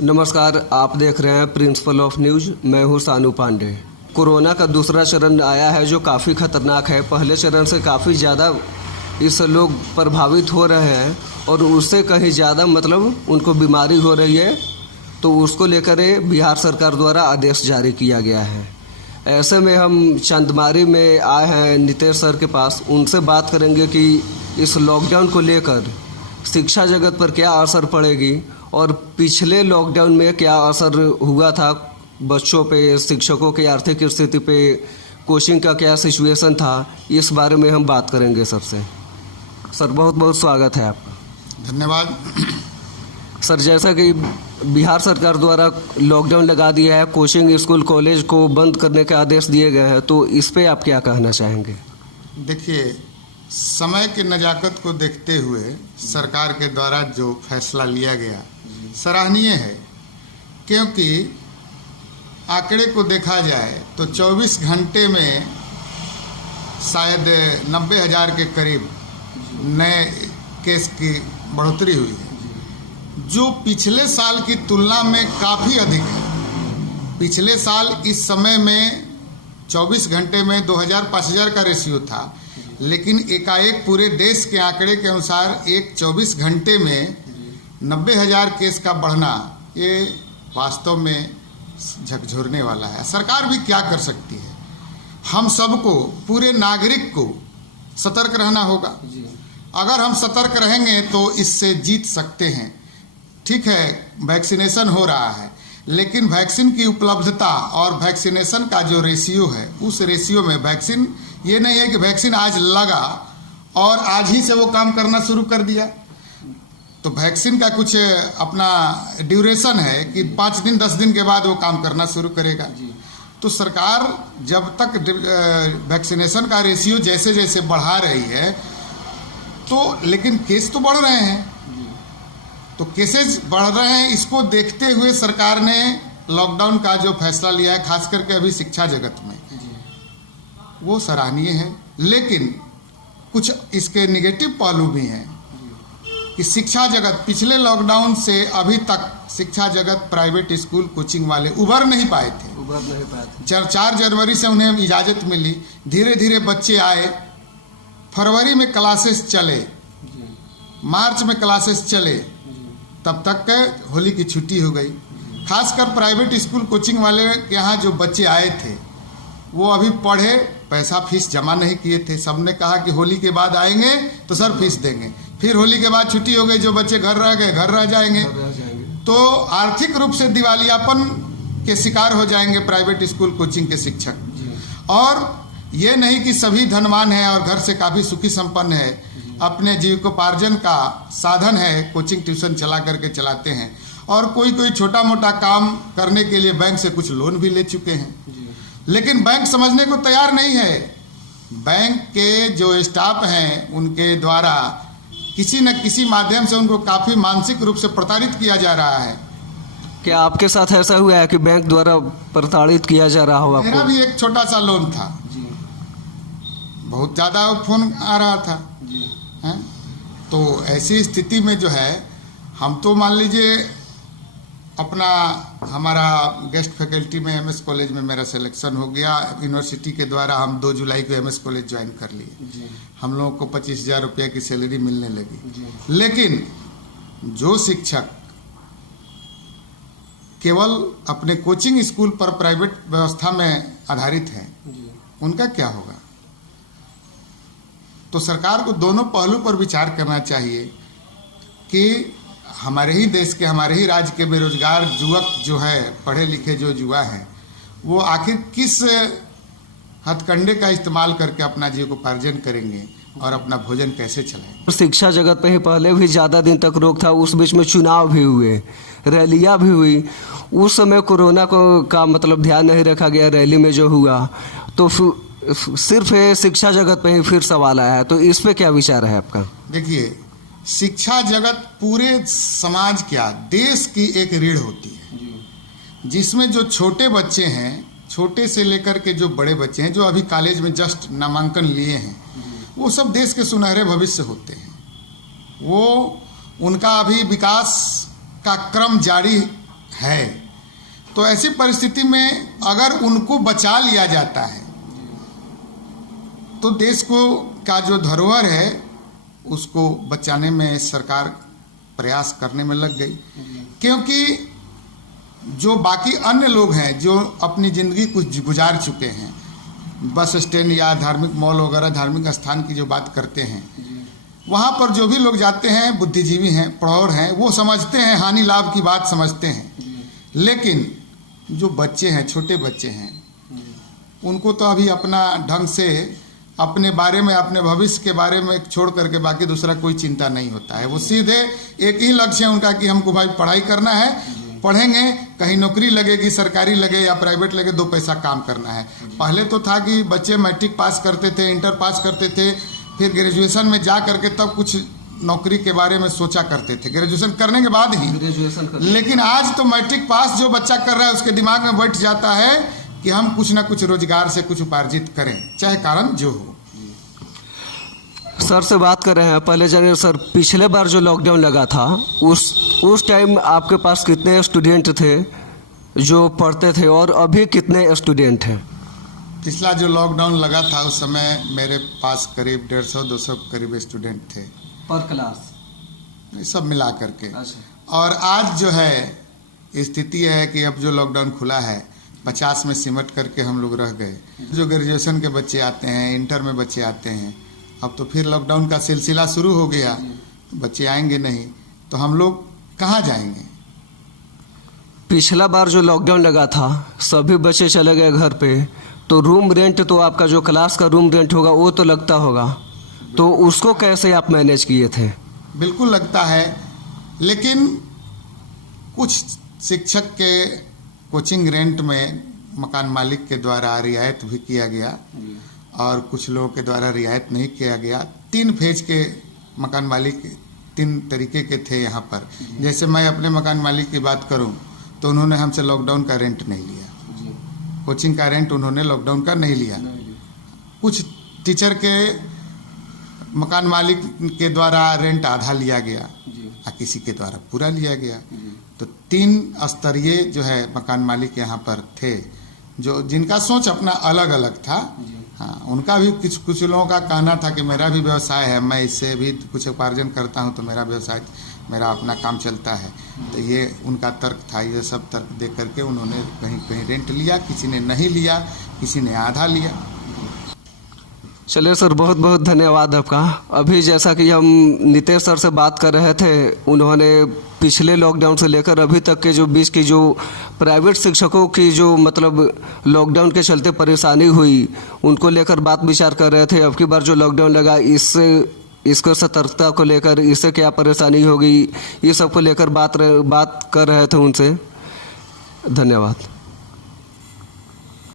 नमस्कार, आप देख रहे हैं प्रिंसिपल ऑफ न्यूज़। मैं हूं सानू पांडे। कोरोना का दूसरा चरण आया है जो काफ़ी खतरनाक है। पहले चरण से काफ़ी ज़्यादा इससे लोग प्रभावित हो रहे हैं और उससे कहीं ज़्यादा मतलब उनको बीमारी हो रही है, तो उसको लेकर बिहार सरकार द्वारा आदेश जारी किया गया है। ऐसे में हम चंदमारी में आए हैं नीतीश सर के पास। उनसे बात करेंगे कि इस लॉकडाउन को लेकर शिक्षा जगत पर क्या असर पड़ेगी और पिछले लॉकडाउन में क्या असर हुआ था बच्चों पे, शिक्षकों की आर्थिक स्थिति पे, कोचिंग का क्या सिचुएशन था, इस बारे में हम बात करेंगे सर से। सर बहुत बहुत स्वागत है आपका। धन्यवाद। सर, जैसा कि बिहार सरकार द्वारा लॉकडाउन लगा दिया है, कोचिंग स्कूल कॉलेज को बंद करने के आदेश दिए गए हैं, तो इस पे आप क्या कहना चाहेंगे? देखिए, समय की नज़ाकत को देखते हुए सरकार के द्वारा जो फैसला लिया गया सराहनीय है, क्योंकि आंकड़े को देखा जाए तो 24 घंटे में शायद 90,000 के करीब नए केस की बढ़ोतरी हुई है, जो पिछले साल की तुलना में काफ़ी अधिक है। पिछले साल इस समय में 24 घंटे में 2,000-5,000 का रेशियो था, लेकिन एकाएक पूरे देश के आंकड़े के अनुसार एक 24 घंटे में 90,000 केस का बढ़ना, ये वास्तव में झकझोरने वाला है। सरकार भी क्या कर सकती है? हम सबको, पूरे नागरिक को सतर्क रहना होगा। अगर हम सतर्क रहेंगे तो इससे जीत सकते हैं। ठीक है, वैक्सीनेशन हो रहा है, लेकिन वैक्सीन की उपलब्धता और वैक्सीनेशन का जो रेशियो है, उस रेशियो में वैक्सीन, ये नहीं है कि वैक्सीन आज लगा और आज ही से वो काम करना शुरू कर दिया। तो वैक्सीन का कुछ अपना ड्यूरेशन है कि 5 दिन 10 दिन के बाद वो काम करना शुरू करेगा। तो सरकार जब तक वैक्सीनेशन का रेशियो जैसे जैसे बढ़ा रही है, तो लेकिन केस तो बढ़ रहे हैं, तो केसेस बढ़ रहे हैं, इसको देखते हुए सरकार ने लॉकडाउन का जो फैसला लिया है, खास करके अभी शिक्षा जगत में, वो सराहनीय है। लेकिन कुछ इसके नेगेटिव पहलू भी हैं कि शिक्षा जगत पिछले लॉकडाउन से अभी तक शिक्षा जगत, प्राइवेट स्कूल, कोचिंग वाले उभर नहीं पाए थे। 4 जनवरी से उन्हें इजाज़त मिली, धीरे धीरे बच्चे आए, फरवरी में क्लासेस चले, मार्च में क्लासेस चले, तब तक होली की छुट्टी हो गई। खासकर प्राइवेट स्कूल, कोचिंग वाले के यहाँ जो बच्चे आए थे, वो अभी पढ़े, पैसा फीस जमा नहीं किए थे। सबने कहा कि होली के बाद आएंगे तो सर फीस देंगे। फिर होली के बाद छुट्टी हो गई, जो बच्चे घर रह गए घर रह जाएंगे, तो आर्थिक रूप से दिवालियापन के शिकार हो जाएंगे प्राइवेट स्कूल, कोचिंग के शिक्षक। और ये नहीं कि सभी धनवान हैं और घर से काफ़ी सुखी संपन्न है, अपने जीविकोपार्जन का साधन है, कोचिंग ट्यूशन चला करके चलाते हैं, और कोई कोई छोटा मोटा काम करने के लिए बैंक से कुछ लोन भी ले चुके हैं। लेकिन बैंक समझने को तैयार नहीं है। बैंक के जो स्टाफ हैं, उनके द्वारा किसी न किसी माध्यम से उनको काफ़ी मानसिक रूप से प्रताड़ित किया जा रहा है। क्या आपके साथ ऐसा हुआ है कि बैंक द्वारा प्रताड़ित किया जा रहा हो? मेरा भी एक छोटा सा लोन था, बहुत ज़्यादा फोन आ रहा था है? तो ऐसी स्थिति में जो है, हम तो मान लीजिए अपना, हमारा गेस्ट फैकल्टी में एमएस कॉलेज में मेरा सिलेक्शन हो गया। यूनिवर्सिटी के द्वारा हम 2 जुलाई को एमएस कॉलेज ज्वाइन कर लिए। हम लोगों को 25,000 रुपये की सैलरी मिलने लगी। लेकिन जो शिक्षक केवल अपने कोचिंग स्कूल पर प्राइवेट व्यवस्था में आधारित हैं, उनका क्या होगा? तो सरकार को दोनों पहलू पर विचार करना चाहिए कि हमारे ही देश के, हमारे ही राज्य के बेरोजगार युवक जो है, पढ़े लिखे जो युवा हैं, वो आखिर किस हथकंडे का इस्तेमाल करके अपना जीविकोपार्जन करेंगे और अपना भोजन कैसे चलाएंगे? शिक्षा जगत पे ही पहले भी ज़्यादा दिन तक रोक था, उस बीच में चुनाव भी हुए, रैलियाँ भी हुई। उस समय कोरोना का मतलब ध्यान नहीं रखा गया रैली में जो हुआ, तो सिर्फ शिक्षा जगत पे ही फिर सवाल आया है। तो इस पे क्या विचार है आपका? देखिए, शिक्षा जगत पूरे समाज, क्या देश की एक रीढ़ होती है, जिसमें जो छोटे बच्चे हैं, छोटे से लेकर के जो बड़े बच्चे हैं, जो अभी कॉलेज में जस्ट नामांकन लिए हैं, वो सब देश के सुनहरे भविष्य होते हैं। वो उनका अभी विकास का क्रम जारी है। तो ऐसी परिस्थिति में अगर उनको बचा लिया जाता है तो देश को का जो धरोहर है उसको बचाने में सरकार प्रयास करने में लग गई। क्योंकि जो बाकी अन्य लोग हैं जो अपनी ज़िंदगी कुछ गुजार चुके हैं, बस स्टैंड या धार्मिक मॉल वगैरह धार्मिक स्थान की जो बात करते हैं, वहाँ पर जो भी लोग जाते हैं बुद्धिजीवी हैं, प्रौढ़ हैं, वो समझते हैं, हानि लाभ की बात समझते हैं। लेकिन जो बच्चे हैं, छोटे बच्चे हैं, उनको तो अभी अपना ढंग से अपने बारे में, अपने भविष्य के बारे में छोड़ करके बाकी दूसरा कोई चिंता नहीं होता है। वो सीधे एक ही लक्ष्य है उनका कि हमको भाई पढ़ाई करना है, पढ़ेंगे, कहीं नौकरी लगेगी, सरकारी लगे या प्राइवेट लगे, 2 पैसा काम करना है। पहले तो था कि बच्चे मैट्रिक पास करते थे, इंटर पास करते थे, फिर ग्रेजुएशन में जा करके तब कुछ नौकरी के बारे में सोचा करते थे, ग्रेजुएशन करने के बाद ही। लेकिन आज तो मैट्रिक पास जो बच्चा कर रहा है उसके दिमाग में बैठ जाता है कि हम कुछ ना कुछ रोजगार से कुछ उपार्जित करें, चाहे कारण जो हो। सर से बात कर रहे हैं, पहले जानिए सर, पिछले बार जो लॉकडाउन लगा था उस टाइम आपके पास कितने स्टूडेंट थे जो पढ़ते थे और अभी कितने स्टूडेंट हैं? पिछला जो लॉकडाउन लगा था उस समय मेरे पास करीब 150-200 करीब स्टूडेंट थे पर क्लास, सब मिला करके। अच्छा। और आज जो है स्थिति है कि अब जो लॉकडाउन खुला है 50 में सिमट करके हम लोग रह गए। जो ग्रेजुएशन के बच्चे आते हैं, इंटर में बच्चे आते हैं, अब तो फिर लॉकडाउन का सिलसिला शुरू हो गया, बच्चे आएंगे नहीं तो हम लोग कहाँ जाएंगे? पिछला बार जो लॉकडाउन लगा था सभी बच्चे चले गए घर पे, तो रूम रेंट, तो आपका जो क्लास का रूम रेंट होगा वो तो लगता होगा, तो उसको कैसे आप मैनेज किए थे? बिल्कुल लगता है, लेकिन कुछ शिक्षक के कोचिंग रेंट में मकान मालिक के द्वारा रियायत भी किया गया और कुछ लोगों के द्वारा रियायत नहीं किया गया। 3 फेज के मकान मालिक 3 तरीके के थे यहाँ पर। जैसे मैं अपने मकान मालिक की बात करूँ तो उन्होंने हमसे लॉकडाउन का रेंट नहीं लिया, कोचिंग का रेंट उन्होंने लॉकडाउन का नहीं लिया। कुछ टीचर के मकान मालिक के द्वारा रेंट आधा लिया गया और किसी के द्वारा पूरा लिया गया। तो 3 स्तरीय जो है मकान मालिक यहाँ पर थे, जो जिनका सोच अपना अलग अलग था। हाँ, उनका भी कुछ लोगों का कहना था कि मेरा भी व्यवसाय है, मैं इससे भी कुछ उपार्जन करता हूँ, तो मेरा व्यवसाय, मेरा अपना काम चलता है। तो ये उनका तर्क था। ये सब तर्क दे करके उन्होंने कहीं कहीं रेंट लिया, किसी ने नहीं लिया, किसी ने आधा लिया। चलिए सर, बहुत बहुत धन्यवाद आपका। अभी जैसा कि हम नितेश सर से बात कर रहे थे, उन्होंने पिछले लॉकडाउन से लेकर अभी तक के जो बीच की जो प्राइवेट शिक्षकों की जो मतलब लॉकडाउन के चलते परेशानी हुई, उनको लेकर बात विचार कर रहे थे। अब की बार जो लॉकडाउन लगा, इसको सतर्कता को लेकर, इससे क्या परेशानी होगी, ये सब को लेकर बात कर रहे थे उनसे। धन्यवाद।